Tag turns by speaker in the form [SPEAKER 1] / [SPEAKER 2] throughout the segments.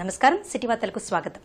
[SPEAKER 1] నమస్కారం. సిటీ వార్తలకు స్వాగతం.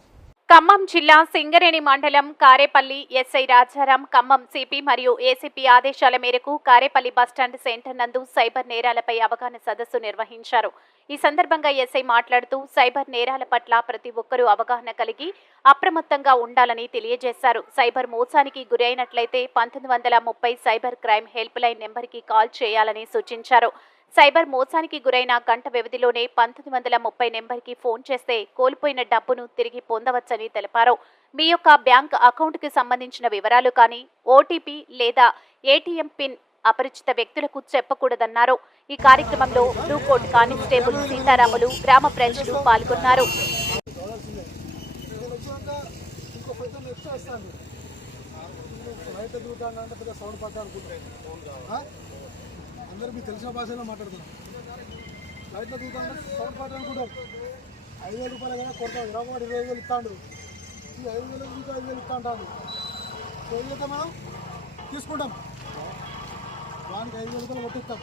[SPEAKER 2] ఖమ్మం జిల్లా సింగరేణి మండలం కారేపల్లి ఎస్ఐ రాజారాం ఖమ్మం సిపి మరియు ఏసీపీ ఆదేశాల మేరకు కారేపల్లి బస్టాండ్ సెంటర్ నందు సైబర్ నేరాలపై అవగాహన సదస్సు నిర్వహించారు. ఈ సందర్భంగా ఎస్ఐ మాట్లాడుతూ సైబర్ నేరాల పట్ల ప్రతి ఒక్కరూ అవగాహన కలిగి అప్రమత్తంగా ఉండాలని తెలియజేశారు. సైబర్ మోసానికి గురైనట్లయితే పంతొమ్మిది వందల ముప్పై సైబర్ క్రైమ్ హెల్ప్ లైన్ నెంబర్కి కాల్ చేయాలని సూచించారు. సైబర్ మోసానికి గురైన గంట వ్యవధిలోనే పంతొమ్మిది వందల ముప్పై నెంబర్కి ఫోన్ చేస్తే కోల్పోయిన డబ్బును తిరిగి పొందవచ్చని తెలిపారు. మీ యొక్క బ్యాంక్ అకౌంట్కి సంబంధించిన వివరాలు కానీ ఓటీపీ లేదా ఏటీఎం పిన్ అపరిచిత వ్యక్తులకు చెప్పకూడదన్నారు. ఈ కార్యక్రమంలో బ్లూకోట్ కానిస్టేబుల్ సీతారాములు గ్రామ ప్రజలు పాల్గొన్నారు.
[SPEAKER 3] సౌండ్ పడ్డా అందరూ మీకు తెలిసిన భాషలో మాట్లాడుతున్నాం. బయట దూకాను సౌండ్ పాట అనుకుంటారు ఐదు వేల రూపాయలు కదా కొడతాడు రాబోడు ఇరవై వేలు ఇస్తాడు ఈ ఐదు వేలు ఇంకా ఐదు వేలు ఇస్తా అంటాడు సో ఏం చేద్దాం మనం? తీసుకుంటాం. వానికి ఐదు వేల రూపాయలు కొట్టిస్తాం.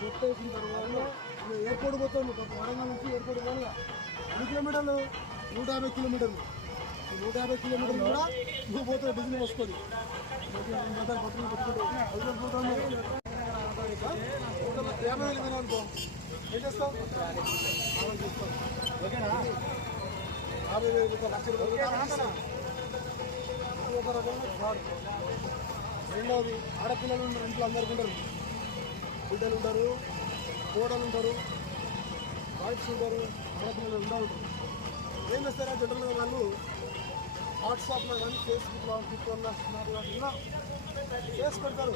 [SPEAKER 3] కొట్టేసిన తర్వాత నువ్వు ఎయిర్పోర్ట్ పోతావు నువ్వు వరంగల్ నుంచి ఎయిర్పోర్ట్ పోవాలి ఎన్ని కిలోమీటర్లు? నూట యాభై కిలోమీటర్లు. నూట యాభై కిలోమీటర్లు కూడా నువ్వు పోతే వస్తుంది. పోసుకోవాలి యాభై వేలు ఇవ్వను అనుకో ఏం చేస్తావు ఓకేనా యాభై వేలు లక్ష రూపాయలు ఒక రకమైన ఫ్రాడ్ రెండవది ఆడపిల్లలు ఉన్నారు ఇంట్లో అందరికీ ఉంటారు బిడ్డలు ఉంటారు కోడలు ఉంటారు వైఫ్స్ ఉంటారు ఆడపిల్లలు ఉండాలి ఏం చేస్తారా జనరల్గా వాళ్ళు వాట్సాప్లో కానీ ఫేస్బుక్లో ట్విట్టర్లో ఇలా ఫేస్ పెడతారు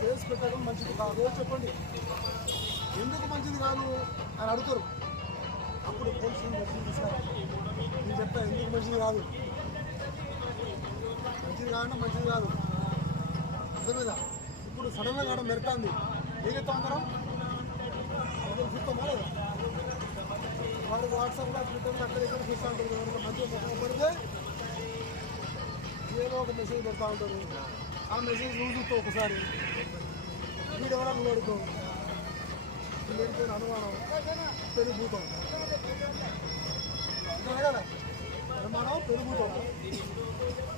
[SPEAKER 3] ఫేస్ పెట్టడం మంచిది కాదు. చెప్పండి. ఎందుకు మంచిది కాదు అని అడుగుతారు. అప్పుడు పోలీసులు నేను చెప్తా ఎందుకు మంచిది కాదు? మంచిది కాదంటే మంచిది కాదు. అర్థమైందా? ఇప్పుడు సడన్గా కావడం మెరుతుంది. ఏం చెప్తా అందరం? అందరం చూస్తామా లేదా? వాడు వాట్సాప్లో ట్విట్టర్లో అక్కడ ఇక్కడ చూస్తూ ఉంటారు మంచిగా పడితే ఏదో ఒక మెసేజ్ పెడతా ఉంటారు ఆ మెసేజ్ నువ్వు చూస్తావు ఒకసారి వీడు ఎవరో నువ్వు అడుగుతావు లేనిపోయిన అనుమానం పెరిగిపోతాం కదా అనుమానం పెరుగుతాం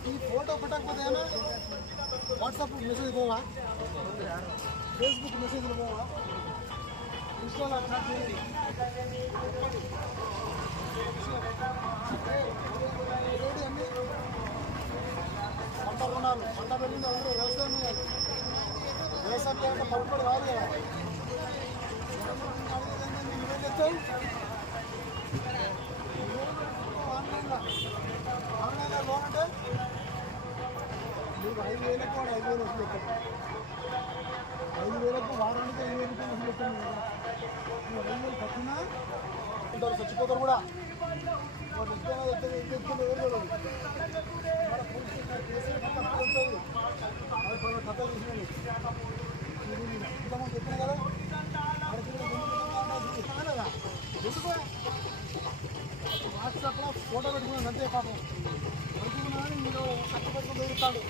[SPEAKER 3] ఈ ఫోటో పెట్టకపోతే ఏమా వాట్సాప్ మెసేజ్ పోవా ఫేస్బుక్ మెసేజ్లు పోవా ఇన్స్టాలో చాట్ చేయండి ఏడు పంట రుణాలు పంట పెట్టింది అందరూ వ్యవసాయం చేయాలి వ్యవసాయం చేయాలంటే పలుపడి కాదు కదా. చెప్తావు ఆన్లైన్లో లోన్ అంటే నీకు ఐదు వేలకు వాడు ఐదు వేలు ఎక్కడ ఐదు వేలకు వారానికి ఐదు వేలు నువ్వు ఐదు వేలు కట్టినా ఉంటారు చచ్చిపోతారు కూడా. చెప్పినా కదా వాట్సాప్లో ఫోటో పెట్టుకున్నాను అంతే పాపం. పెట్టుకున్నాను మీరు కష్టపెట్టుకుని పెరుగుతాడు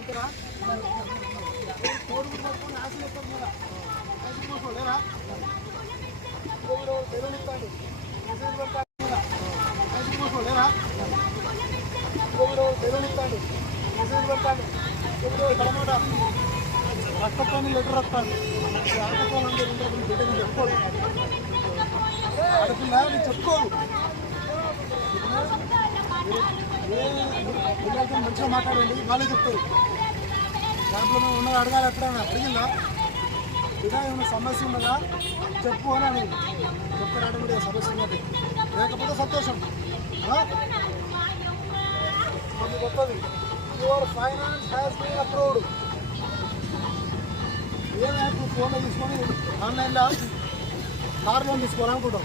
[SPEAKER 3] ఇక్కడ కోడి పట్టుకుని ఆశ చెప్తారు కదా ఆశ కోసం లేరా తెలుగు ఇస్తాడు మెసేజ్ పెడతాడు కదా ఆశ కోసం లేరా తెలుగు ఇస్తాడు మెసేజ్ పెడతాడు కలమాట రక్తపాన్ని లెటర్ వస్తాడు ఆటపాలంటే బిడ్డ నీకు చెప్పుకోదు ఆడపిల్ల నీకు చెప్పుకోదు పిల్లలతో మంచిగా మాట్లాడండి వాళ్ళే చెప్తారు. దాంట్లో నువ్వు ఉన్నది అడగాలి ఎప్పుడైనా? అడిగిందా? ఇలా ఏమైనా సమస్య ఉన్నదా? చెప్పు అని అని చెప్తారు ఆటోమేటిక్గా సమస్య ఉన్నది. లేకపోతే సంతోషం. ఆ? వస్తుంది your finance has been approved A app? ఫోన్లో తీసుకొని ఆన్లైన్లో కార్ లోన్ తీసుకోవాలనుకుంటాం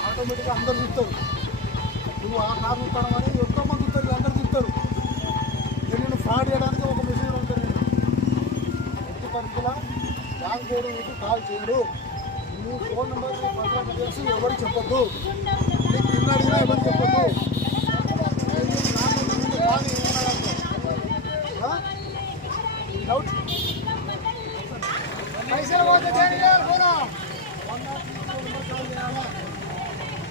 [SPEAKER 3] ఆటోమేటిక్గా అందరు చూస్తారు నువ్వు ఆ కారు చూస్తాను అని ఎంతో మంది చూస్తారు అందరు చూస్తారు నేను ఫ్రాడ్ చేయడానికి ఒక మెసేజ్ ఉంటుంది. నేను ఎట్టి పరిస్థితుల బ్యాంక్ చేయడం మీకు కాల్ చేయడు. నువ్వు ఫోన్ నెంబర్ పర్సనల్ చేసి ఎవరికి చెప్పొద్దు. నీకు నిన్న అడిగినా ఎవరికి చెప్పొద్దు. డౌట్ పైసలు పోతే చేయాలి పోనా వన్ నాట్ నెంబర్ కాల్ చేయాలా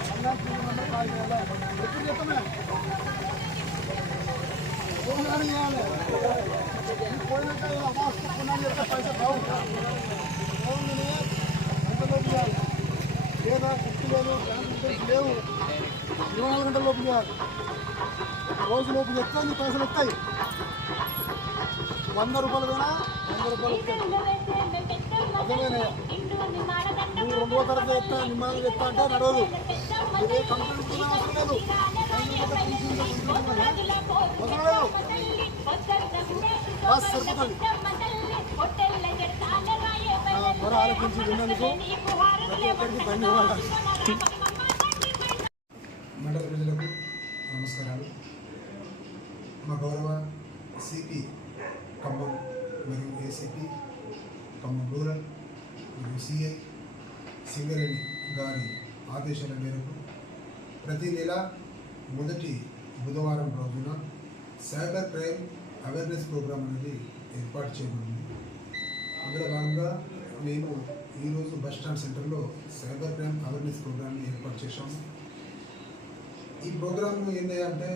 [SPEAKER 3] వన్ నాట్ నెంబర్ కాల్ చేయాలా ఎప్పుడు ఫోన్ కానీ చేయాలి పోయినాక పైసలు రావు. చేయాలి లేదా గుర్తు లేదు లేవు. ఇరవై నాలుగు గంటల లోపు చేయాలి రోజు లోపు చెప్తే నీ పైసలు వస్తాయి వంద రూపాయలు పోయినా వంద రూపాయలు వస్తాయి అర్థమైనా నువ్వు రెండో తరగతి చెప్తా నిమ్మలు చెప్తా అంటే నడవదు. కంప్లైంట్ అవసరం లేదు. అవసరం లేదు. బస్ సరిపోతుంది. నా త్వర ఆలోచించి విన్నందుకు ప్రతి ఒక్కరికి ధన్యవాదాలు
[SPEAKER 4] మండల ప్రజలకు నమస్కారాలు మా గౌరవ సిపి ఖమ్మం మరియు ఏసీపీ ఖమ్మం రూరల్ మరియు సిఐ సింగరేణి గారి ఆదేశాల మేరకు ప్రతి నెల మొదటి బుధవారం రోజున సైబర్ క్రైమ్ అవేర్నెస్ ప్రోగ్రాం అనేది ఏర్పాటు చేయబడింది అందులో భాగంగా మేము ఈరోజు బస్ స్టాండ్ సెంటర్లో సైబర్ క్రైమ్ అవేర్నెస్ ప్రోగ్రామ్ని ఏర్పాటు చేశాము. ఈ ప్రోగ్రామ్ ఏంటి అంటే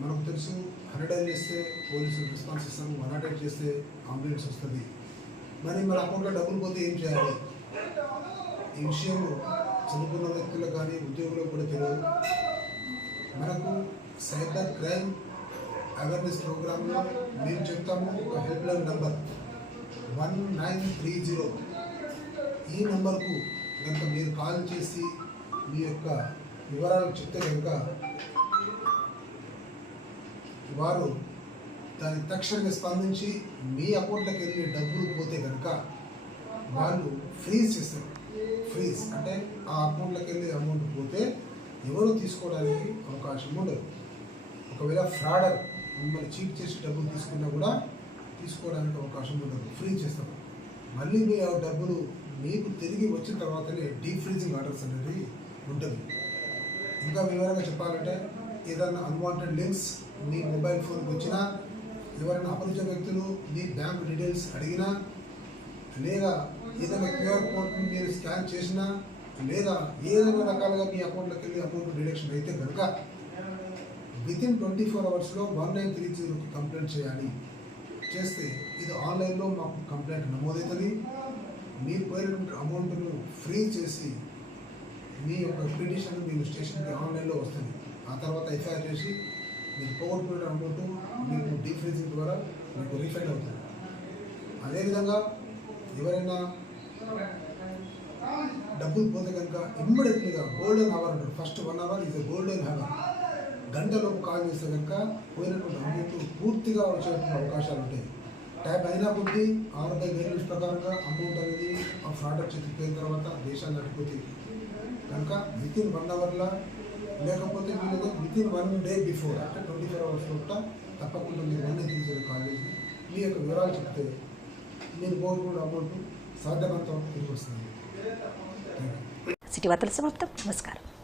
[SPEAKER 4] మనకు తెలుసు హండ్రెడ్ డైల్ చేస్తే పోలీసులు రెస్పాన్స్ ఇస్తాము వన్ నాట్ చేస్తే అంబులెన్స్ వస్తుంది. మరి మన అకౌంట్లో డబ్బులు పోతే ఏం చేయాలి? ఈ విషయం చదువుకున్న వ్యక్తులకు కానీ ఉద్యోగులకు కూడా తెలియదు. మనకు సైబర్ క్రైమ్ అవేర్నెస్ ప్రోగ్రాంలో మేము చెప్తాము ఒక వన్ నైన్ త్రీ జీరో ఈ నెంబర్కు కనుక మీరు కాల్ చేసి మీ యొక్క వివరాలు చెప్తే కనుక వారు దాని తక్షణమే స్పందించి మీ అకౌంట్లోకి వెళ్ళి డబ్బులు పోతే కనుక వాళ్ళు ఫ్రీజ్ చేస్తారు. ఫ్రీజ్ అంటే ఆ అకౌంట్లోకి వెళ్ళి అమౌంట్ పోతే ఎవరు తీసుకోవడానికి అవకాశం ఉండదు. ఒకవేళ ఫ్రాడర్ మిమ్మల్ని చీట్ చేసి డబ్బులు తీసుకున్నా కూడా తీసుకోవడానికి అవకాశం ఉండదు. ఫ్రీజ్ చేస్తాం. మళ్ళీ మీ ఆ డబ్బులు మీకు తిరిగి వచ్చిన తర్వాతనే డీప్ ఫ్రీజింగ్ ఆర్డర్స్ అనేది ఉంటుంది. ఇంకా వివరంగా చెప్పాలంటే ఏదైనా అన్వాంటెడ్ లింక్స్ మీ మొబైల్ ఫోన్కి వచ్చినా ఎవరైనా అపరిచిత వ్యక్తులు మీ బ్యాంక్ డీటెయిల్స్ అడిగినా లేదా ఏదైనా క్యూఆర్ కోడ్ మీరు స్కాన్ చేసినా లేదా ఏదైనా రకాలుగా మీ అకౌంట్లోకి వెళ్ళి అమౌంట్ డిడక్షన్ అయితే కనుక విత్ ఇన్ ట్వంటీ ఫోర్ అవర్స్లో వన్ నైన్ త్రీ జీరోకి కంప్లైంట్ చేయాలి. చేస్తే ఇది ఆన్లైన్లో మాకు కంప్లైంట్ నమోదవుతుంది మీరు పోయినటువంటి అమౌంట్ను ఫ్రీ చేసి మీ యొక్క పిటిషన్ మీరు స్టేషన్కి ఆన్లైన్లో వస్తుంది. ఆ తర్వాత ఎఫ్ఐఆర్ చేసి మీరు పోగొట్టుకున్న అమౌంట్ మీకు డీఫ్రీజింగ్ ద్వారా మీకు రీఫండ్ అవుతుంది. అదేవిధంగా ఎవరైనా డబ్బులు పోతే కనుక ఇమ్మీడియట్లీగా గోల్డెన్ అవర్ అంటారు ఫస్ట్ వన్ అవర్ ఇది గోల్డెన్ అవర్ గంటలోపు కాల్ చేస్తే కనుక పోయినటువంటి అమౌంట్ పూర్తిగా వచ్చేటువంటి అవకాశాలు ఉంటాయి. ట్యాప్ అయినా కొద్దీ ఆర్బీఐ గైడ్లైన్స్ ప్రకారంగా అమౌంట్ అనేది ఆ ప్రాడక్ట్ చేతికి తర్వాత దేశాలు నడిపోతుంది. కనుక విత్ ఇన్ వన్ అవర్లో లేకపోతే వీళ్ళు within one day before అంటే ట్వంటీ ఫోర్ అవర్స్ లోపల తప్పకుండా మీరు వన్ తీసేది కాల్ చేసి మీ యొక్క వివరాలు చెప్తే మీరు కోరుకున్న అమౌంట్ సాధ్యమంతం తిరిగి వస్తుంది.
[SPEAKER 1] సిటీ వార్తలు సమాప్తం. నమస్కారం.